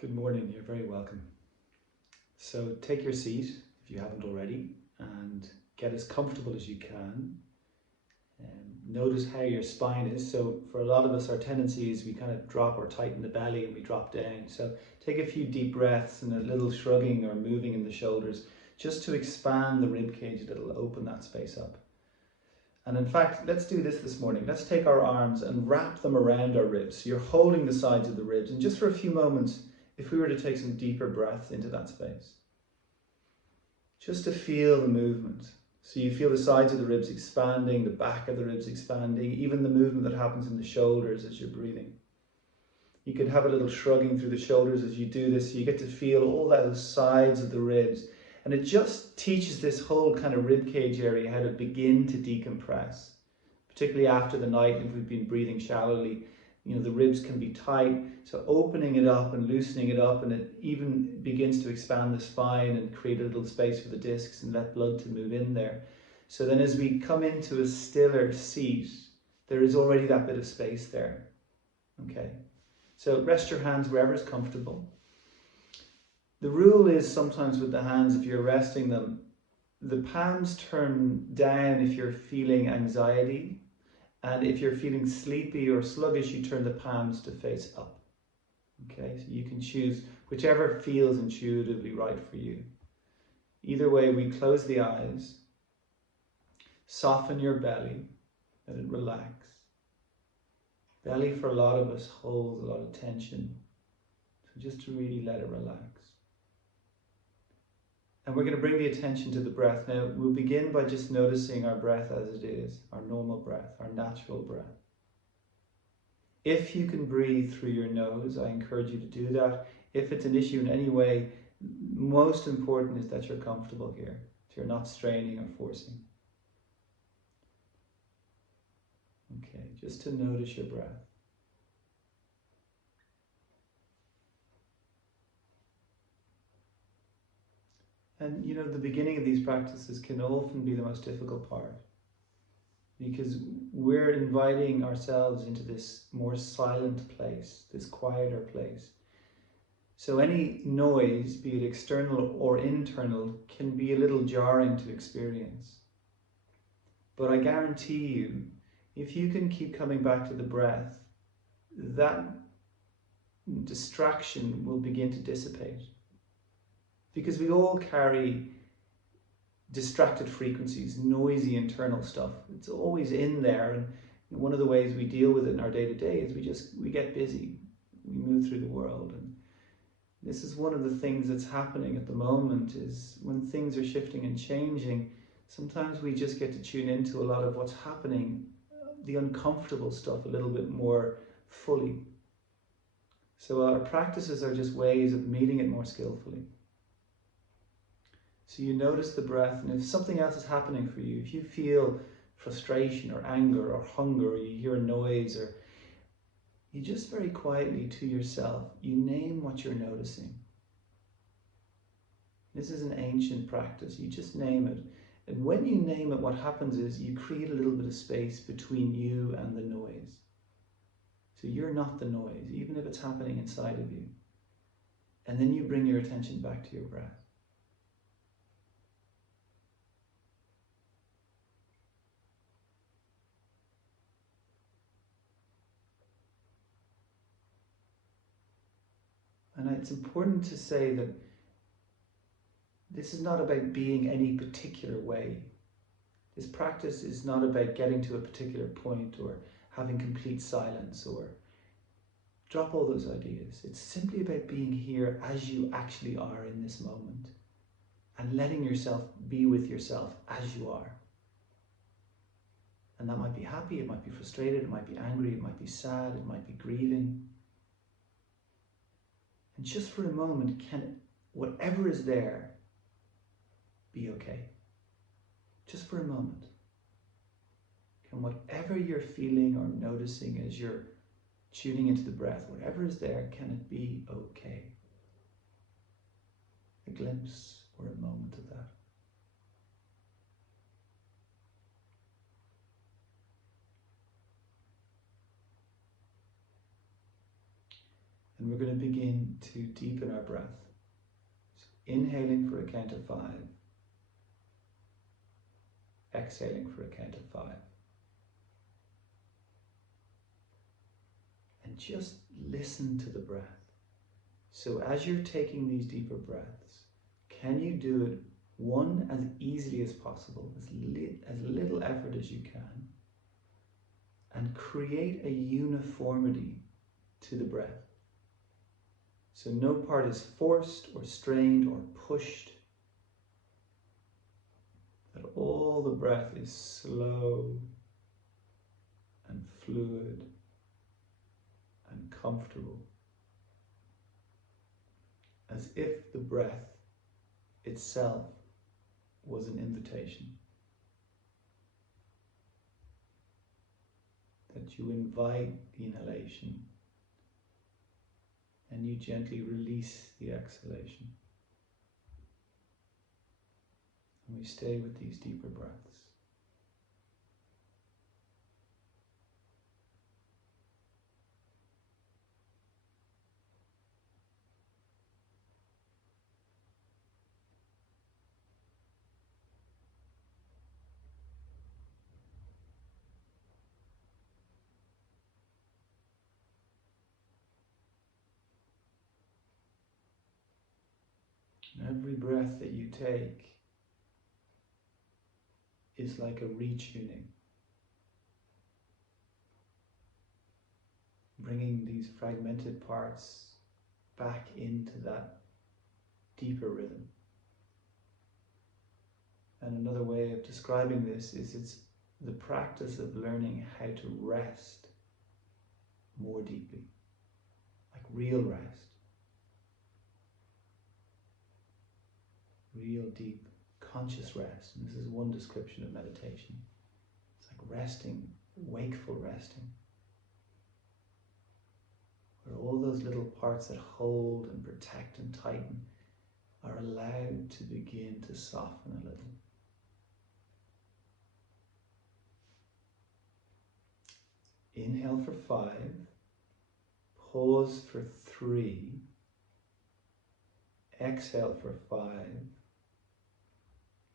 Good morning, you're very welcome. So take your seat if you haven't already and get as comfortable as you can. Notice how your spine is. So for a lot of us, our tendency is we kind of drop or tighten the belly and we drop down. So take a few deep breaths and a little shrugging or moving in the shoulders just to expand the rib cage a little, open that space up. And in fact, let's do this morning. Let's take our arms and wrap them around our ribs. So you're holding the sides of the ribs, and just for a few moments, if we were to take some deeper breaths into that space, just to feel the movement. So you feel the sides of the ribs expanding, the back of the ribs expanding, even the movement that happens in the shoulders as you're breathing. You could have a little shrugging through the shoulders as you do this. So you get to feel all those sides of the ribs. And it just teaches this whole kind of rib cage area how to begin to decompress, particularly after the night if we've been breathing shallowly. You know, the ribs can be tight, so opening it up and loosening it up, and it even begins to expand the spine and create a little space for the discs and let blood to move in there. So then as we come into a stiller seat, there is already that bit of space there. Okay, so rest your hands wherever is comfortable. The rule is sometimes with the hands, if you're resting them, the palms turn down if you're feeling anxiety. And if you're feeling sleepy or sluggish, you turn the palms to face up. Okay, so you can choose whichever feels intuitively right for you. Either way, we close the eyes, soften your belly, let it relax. Belly for a lot of us holds a lot of tension, so just to really let it relax. And we're going to bring the attention to the breath. Now, we'll begin by just noticing our breath as it is, our normal breath, our natural breath. If you can breathe through your nose, I encourage you to do that. If it's an issue in any way, most important is that you're comfortable here, so you're not straining or forcing. Okay, just to notice your breath. And you know, the beginning of these practices can often be the most difficult part, because we're inviting ourselves into this more silent place, this quieter place. So any noise, be it external or internal, can be a little jarring to experience. But I guarantee you, if you can keep coming back to the breath, that distraction will begin to dissipate. Because we all carry distracted frequencies, noisy internal stuff. It's always in there, and one of the ways we deal with it in our day-to-day is we get busy. We move through the world, and this is one of the things that's happening at the moment, is when things are shifting and changing, sometimes we just get to tune into a lot of what's happening, the uncomfortable stuff, a little bit more fully. So our practices are just ways of meeting it more skillfully. So you notice the breath, and if something else is happening for you, if you feel frustration or anger or hunger, or you hear a noise, or you just very quietly to yourself, you name what you're noticing. This is an ancient practice. You just name it. And when you name it, what happens is you create a little bit of space between you and the noise. So you're not the noise, even if it's happening inside of you. And then you bring your attention back to your breath. And it's important to say that this is not about being any particular way. This practice is not about getting to a particular point or having complete silence, or drop all those ideas. It's simply about being here as you actually are in this moment and letting yourself be with yourself as you are. And that might be happy, it might be frustrated, it might be angry, it might be sad, it might be grieving. And just for a moment, can whatever is there be okay? Just for a moment. Can whatever you're feeling or noticing as you're tuning into the breath, whatever is there, can it be okay? A glimpse or a moment of that. And we're going to begin to deepen our breath. So inhaling for a count of 5. Exhaling for a count of 5. And just listen to the breath. So as you're taking these deeper breaths, can you do it, one, as easily as possible, as little effort as you can, and create a uniformity to the breath. So no part is forced or strained or pushed. That all the breath is slow and fluid and comfortable. As if the breath itself was an invitation. That you invite the inhalation and you gently release the exhalation. And we stay with these deeper breaths. And every breath that you take is like a retuning, bringing these fragmented parts back into that deeper rhythm. And another way of describing this is it's the practice of learning how to rest more deeply, like real rest, real deep conscious rest. And this is one description of meditation. It's like resting, wakeful resting, where all those little parts that hold and protect and tighten are allowed to begin to soften a little. Inhale for 5, pause for 3, exhale for 5,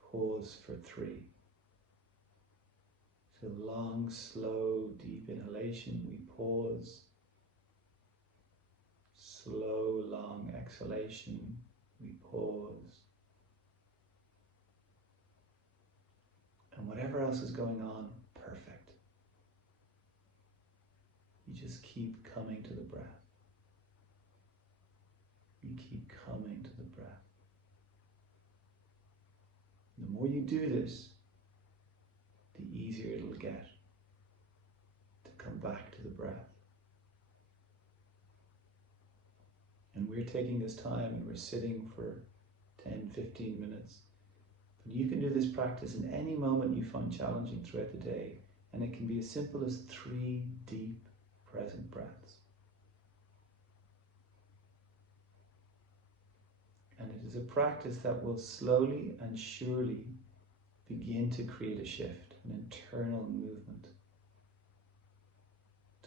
pause for 3. So long, slow, deep inhalation, we pause. Slow, long exhalation, we pause. And whatever else is going on, perfect. You just keep coming to the breath. You keep coming to the breath. The more you do this, the easier it'll get to come back to the breath. And we're taking this time and we're sitting for 10, 15 minutes. But you can do this practice in any moment you find challenging throughout the day. And it can be as simple as 3 deep present breaths. And it is a practice that will slowly and surely begin to create a shift, an internal movement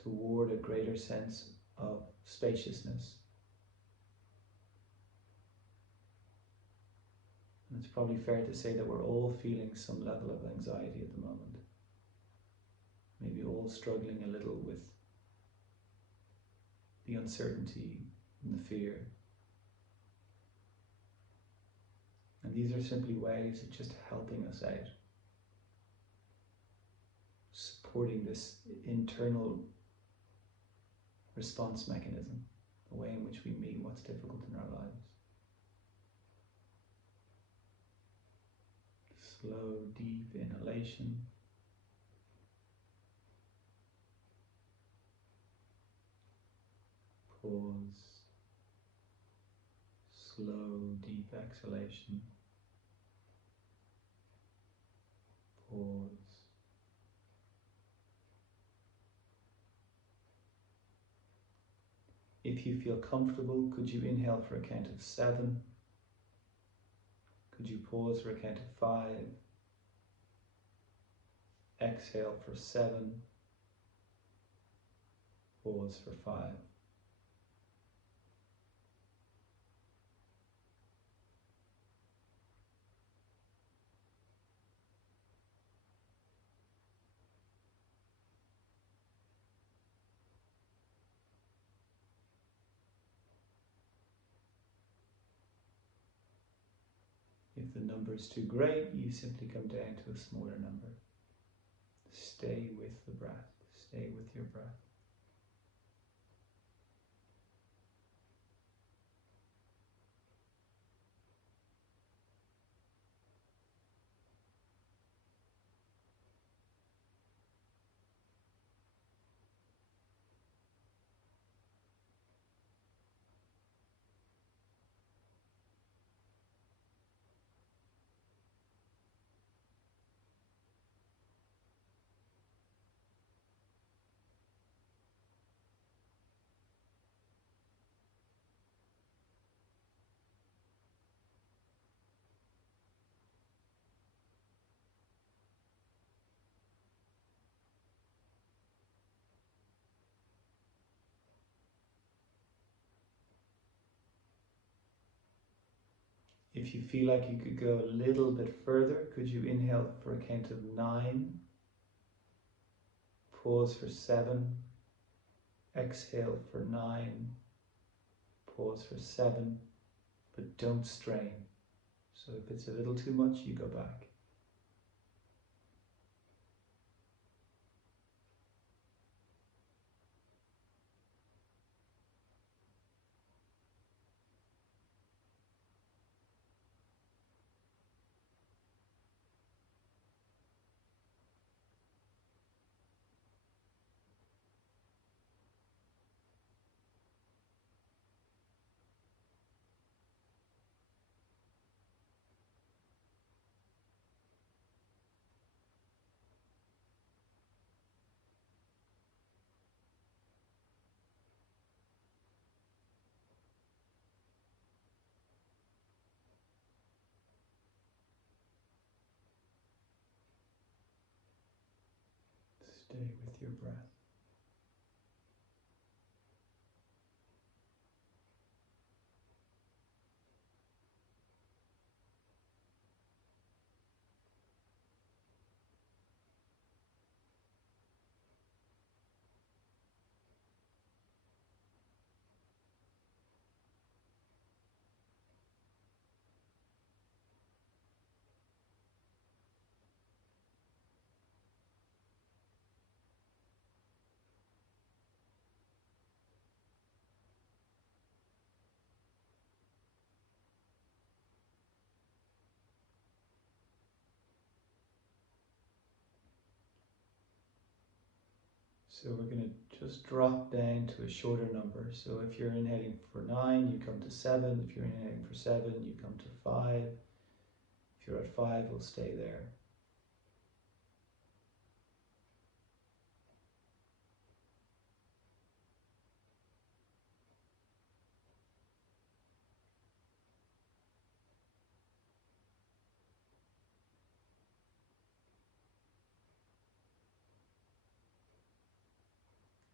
toward a greater sense of spaciousness. And it's probably fair to say that we're all feeling some level of anxiety at the moment. Maybe all struggling a little with the uncertainty and the fear. And these are simply ways of just helping us out, supporting this internal response mechanism, the way in which we meet what's difficult in our lives. Slow, deep inhalation. Pause. Slow, deep exhalation. Pause. If you feel comfortable, could you inhale for a count of 7? Could you pause for a count of 5? Exhale for 7. Pause for 5. If the number is too great, you simply come down to a smaller number. Stay with the breath. Stay with your breath. If you feel like you could go a little bit further, could you inhale for a count of 9, pause for 7, exhale for 9, pause for 7, but don't strain. So if it's a little too much, you go back. Stay with your breath. So we're going to just drop down to a shorter number. So if you're inhaling for 9, you come to 7. If you're inhaling for 7, you come to 5. If you're at 5, we'll stay there.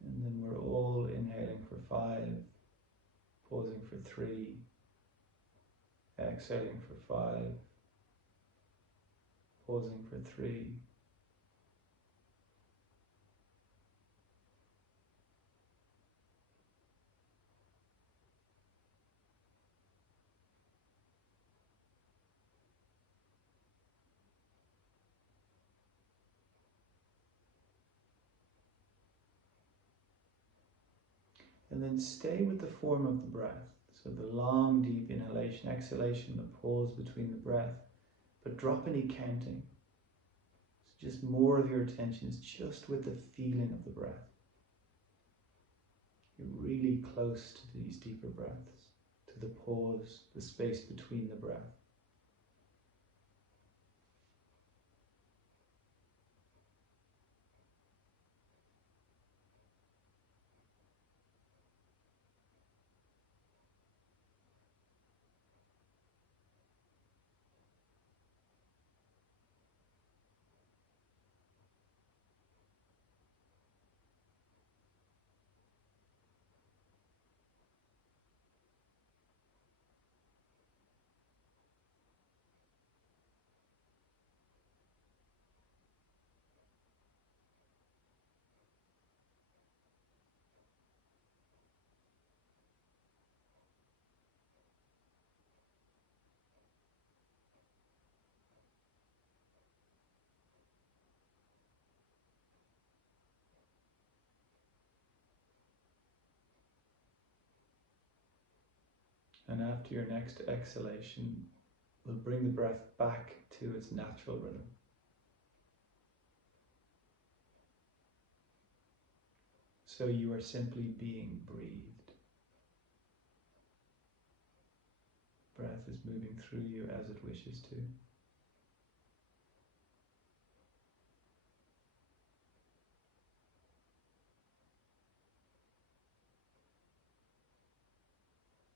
And then we're all inhaling for 5, pausing for 3, exhaling for 5, pausing for 3. And then stay with the form of the breath. So the long, deep inhalation, exhalation, the pause between the breath, but drop any counting. So just more of your attention is just with the feeling of the breath. You're really close to these deeper breaths, to the pause, the space between the breath. And after your next exhalation, we'll bring the breath back to its natural rhythm. So you are simply being breathed. Breath is moving through you as it wishes to.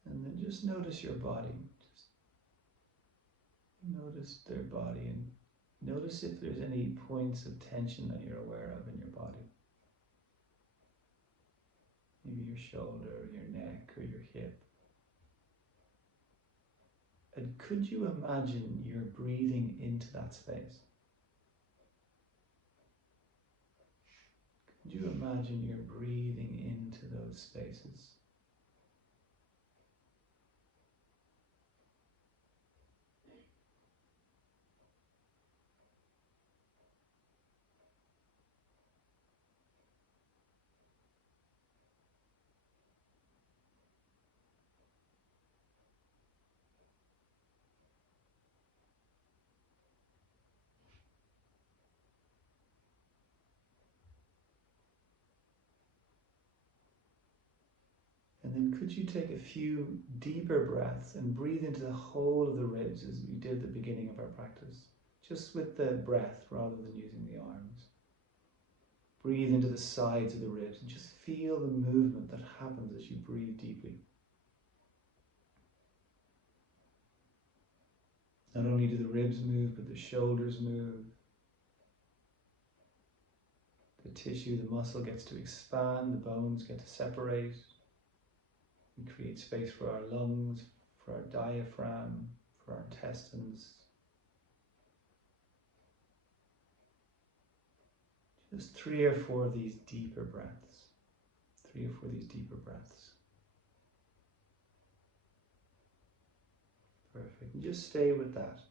And then just notice your body. Just notice their body and notice if there's any points of tension that you're aware of in your body. Maybe your shoulder, your neck, or your hip. And could you imagine you're breathing into that space? Could you imagine you're breathing into those spaces? And then could you take a few deeper breaths and breathe into the whole of the ribs as we did at the beginning of our practice, just with the breath rather than using the arms. Breathe into the sides of the ribs and just feel the movement that happens as you breathe deeply. Not only do the ribs move, but the shoulders move. The tissue, the muscle gets to expand, the bones get to separate. We create space for our lungs, for our diaphragm, for our intestines. Just 3 or 4 of these deeper breaths. 3 or 4 of these deeper breaths. Perfect. And just stay with that.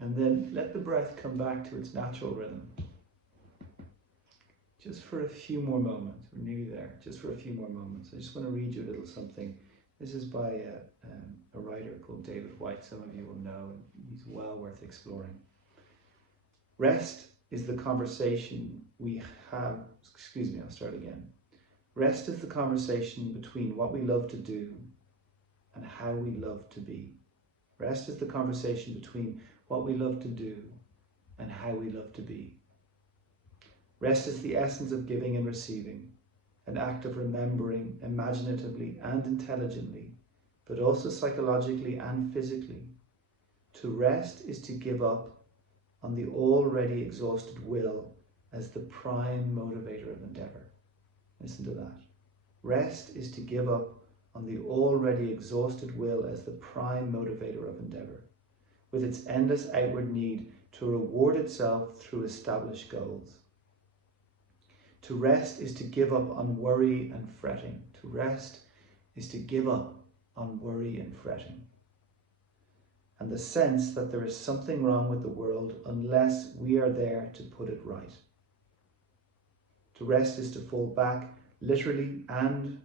And then let the breath come back to its natural rhythm. Just for a few more moments. We're nearly there. Just for a few more moments. I just want to read you a little something. This is by a writer called David Whyte. Some of you will know. He's well worth exploring. Rest is the conversation we have. Excuse me, I'll start again. Rest is the conversation between what we love to do and how we love to be. Rest is the conversation between what we love to do and how we love to be. Rest is the essence of giving and receiving, an act of remembering imaginatively and intelligently, but also psychologically and physically. To rest is to give up on the already exhausted will as the prime motivator of endeavour. Listen to that. Rest is to give up on the already exhausted will as the prime motivator of endeavour, with its endless outward need to reward itself through established goals. To rest is to give up on worry and fretting. To rest is to give up on worry and fretting. And the sense that there is something wrong with the world unless we are there to put it right. To rest is to fall back literally and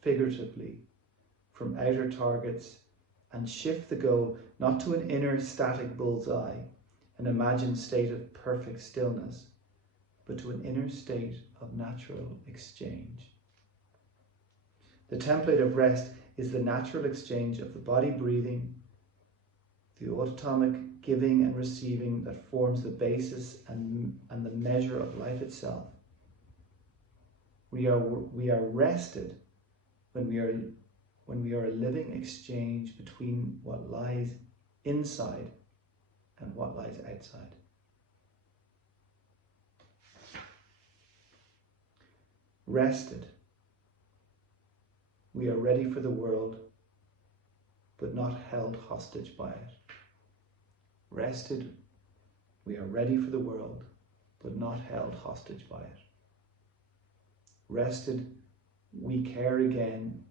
figuratively from outer targets and shift the goal not to an inner static bullseye, an imagined state of perfect stillness, but to an inner state of natural exchange. The template of rest is the natural exchange of the body breathing, the autonomic giving and receiving that forms the basis and the measure of life itself. We are rested when we are a living exchange between what lies inside and what lies outside. Rested. We are ready for the world, but not held hostage by it. Rested. We are ready for the world, but not held hostage by it. Rested. We care again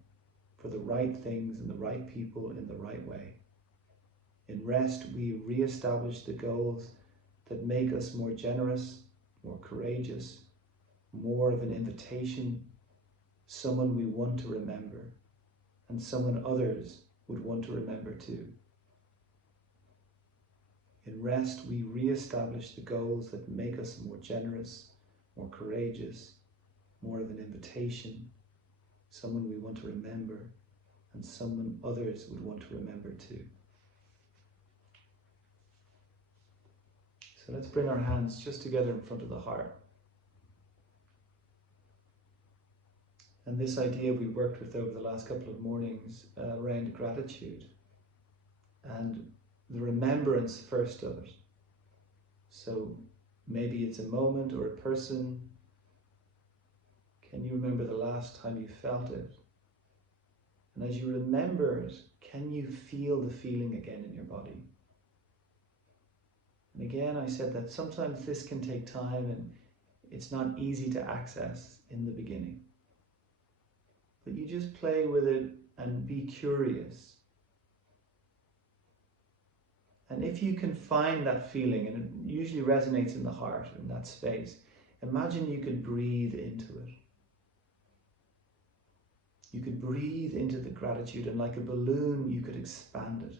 for the right things and the right people in the right way. In rest, we re-establish the goals that make us more generous, more courageous, more of an invitation someone we want to remember, and someone others would want to remember too. In rest, we re-establish the goals that make us more generous, more courageous, more of an invitation, someone we want to remember, and someone others would want to remember too. So let's bring our hands just together in front of the heart. And this idea we worked with over the last couple of mornings around gratitude and the remembrance first of it. So maybe it's a moment or a person. Can you remember the last time you felt it? And as you remember it, can you feel the feeling again in your body? And again, I said that sometimes this can take time and it's not easy to access in the beginning. But you just play with it and be curious. And if you can find that feeling, and it usually resonates in the heart, in that space, imagine you could breathe into it. You could breathe into the gratitude, and like a balloon, you could expand it.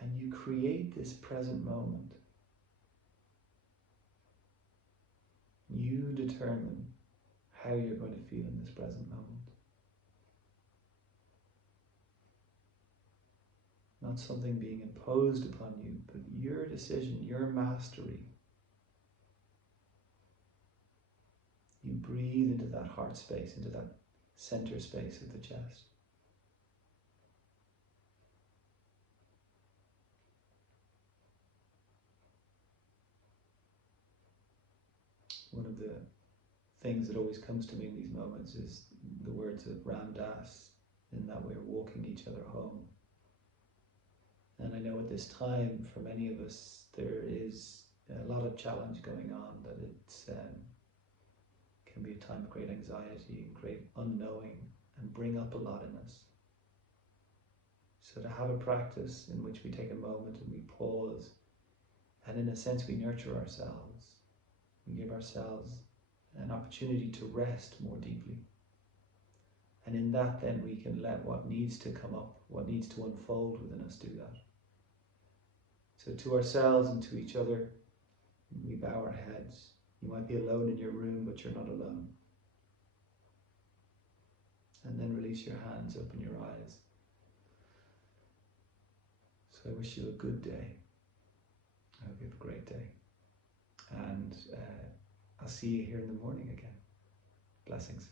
And you create this present moment. You determine how you're going to feel in this present moment. Not something being imposed upon you, but your decision, your mastery. You breathe into that heart space, into that center space of the chest. One of the things that always comes to me in these moments is the words of Ram Dass, in that we're walking each other home. And I know at this time, for many of us, there is a lot of challenge going on, that it's can be a time of great anxiety and great unknowing, and bring up a lot in us. So to have a practice in which we take a moment and we pause, and in a sense we nurture ourselves, we give ourselves an opportunity to rest more deeply. And in that then we can let what needs to come up, what needs to unfold within us, do that. So to ourselves and to each other, we bow our heads. You might be alone in your room, but you're not alone. And then release your hands, open your eyes. So I wish you a good day. I hope you have a great day. And I'll see you here in the morning again. Blessings.